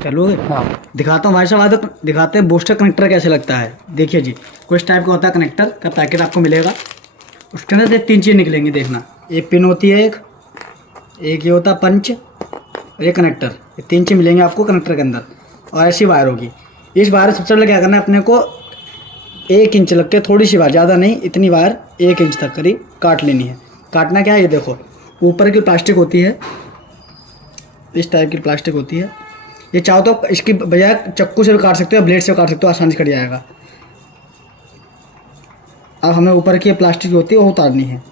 चलोगे? हाँ। दिखाता हूँ भाई साहब, आज दिखाते हैं बूस्टर कनेक्टर कैसे लगता है। देखिए जी, कुछ टाइप का होता है कनेक्टर का पैकेट आपको मिलेगा। उसके अंदर से 3 चीज़ निकलेंगी, देखना। एक पिन होती है, एक ये होता है पंच, और ये कनेक्टर। ये 3 चीज़ मिलेंगे आपको कनेक्टर के अंदर, और ऐसी वायर होगी। इस वायर सबसे पहले क्या करना है अपने को, 1 इंच लग के थोड़ी सी वायर, ज़्यादा नहीं, इतनी वायर 1 इंच तक करीब काट लेनी है। काटना क्या है, ये देखो ऊपर की प्लास्टिक होती है, इस टाइप की प्लास्टिक होती है। ये चाहो तो इसकी बजाय चाकू से भी काट सकते हो, ब्लेड से भी काट सकते हो, आसानी से कट जाएगा। अब हमें ऊपर की प्लास्टिक होती है वो उतारनी है।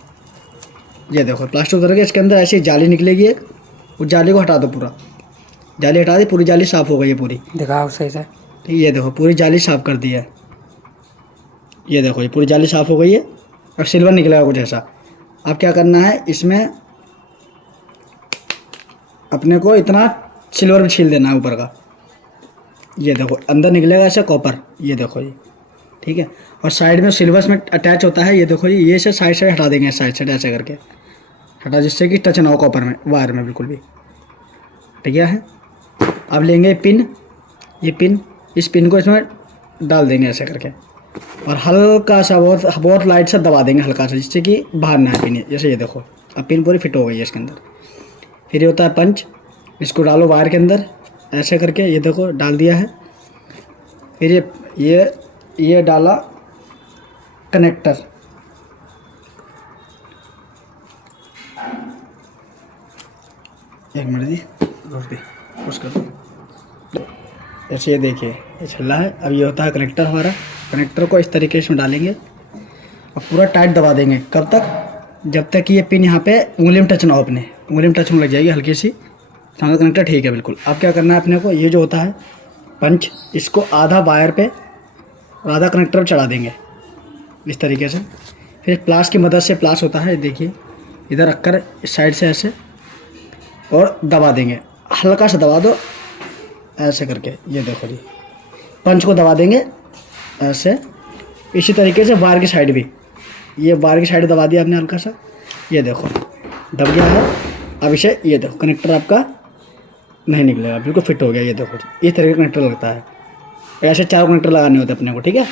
ये देखो प्लास्टिक उतर के इसके अंदर ऐसी जाली निकलेगी एक, उस जाली को हटा दो पूरा। जाली हटा दी, पूरी जाली साफ़ हो गई है पूरी। दिखाओ सही से। ठीक, ये देखो पूरी जाली साफ़ कर दी है। ये देखो ये पूरी जाली साफ़ हो गई है। अब सिल्वर निकलेगा कुछ ऐसा। अब क्या करना है, इसमें अपने को इतना सिल्वर भी छील देना है ऊपर का। ये देखो अंदर निकलेगा ऐसा कॉपर, ये देखो ये, ठीक है। और साइड में सिल्वर में अटैच होता है, ये देखो ये से साइड से हटा देंगे, साइड से ऐसे करके हटा, जिससे कि टच ना हो कॉपर में, वायर में बिल्कुल भी। ठीक है। अब लेंगे पिन, ये पिन, इस पिन को इसमें डाल देंगे ऐसे करके, और हल्का सा बहुत बहुत लाइट सा दबा देंगे हल्का सा, जिससे कि बाहर ना आए पिन। जैसे ये देखो अब पिन पूरी फिट हो गई है इसके अंदर। फिर ये होता है पंच, इसको डालो वायर के अंदर ऐसे करके, ये देखो डाल दिया है। फिर ये डाला कनेक्टर, एक मिनट जी, रोक दे, पुश कर दो। ऐसे ये देखिए ये छल्ला है। अब ये होता है कनेक्टर हमारा। कनेक्टर को इस तरीके से डालेंगे और पूरा टाइट दबा देंगे। कब तक, जब तक कि ये पिन यहाँ पे उंगली में टच ना हो, अपने उंगली में टच होने लग जाएगी हल्की सी, हमारा कनेक्टर ठीक है बिल्कुल। अब क्या करना है अपने को, ये जो होता है पंच, इसको आधा वायर पे और आधा कनेक्टर पर चढ़ा देंगे इस तरीके से। फिर प्लास की मदद से, प्लास होता है देखिए, इधर रखकर इस साइड से ऐसे और दबा देंगे, हल्का सा दबा दो ऐसे करके। ये देखो जी, पंच को दबा देंगे ऐसे। इसी तरीके से वायर की साइड भी, ये वायर की साइड दबा दिया आपने हल्का सा, ये देखो दब गया है। अब इसे, ये देखो कनेक्टर आपका नहीं निकलेगा, बिल्कुल फिट हो गया। ये देखो जी, इस तरह का कनेक्टर लगता है। ऐसे 4 कनेक्टर लगाने होते हैं अपने को, ठीक है।